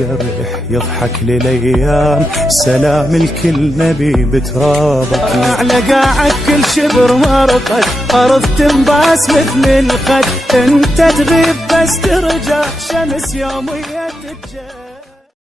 الجرح يضحك للأيام، سلام الكل نبي بترابك. على قاعك كل شبر مرقد، أرض تنباس مثل الخد، انت تغيب بس ترجع شمس يومية تتجلى.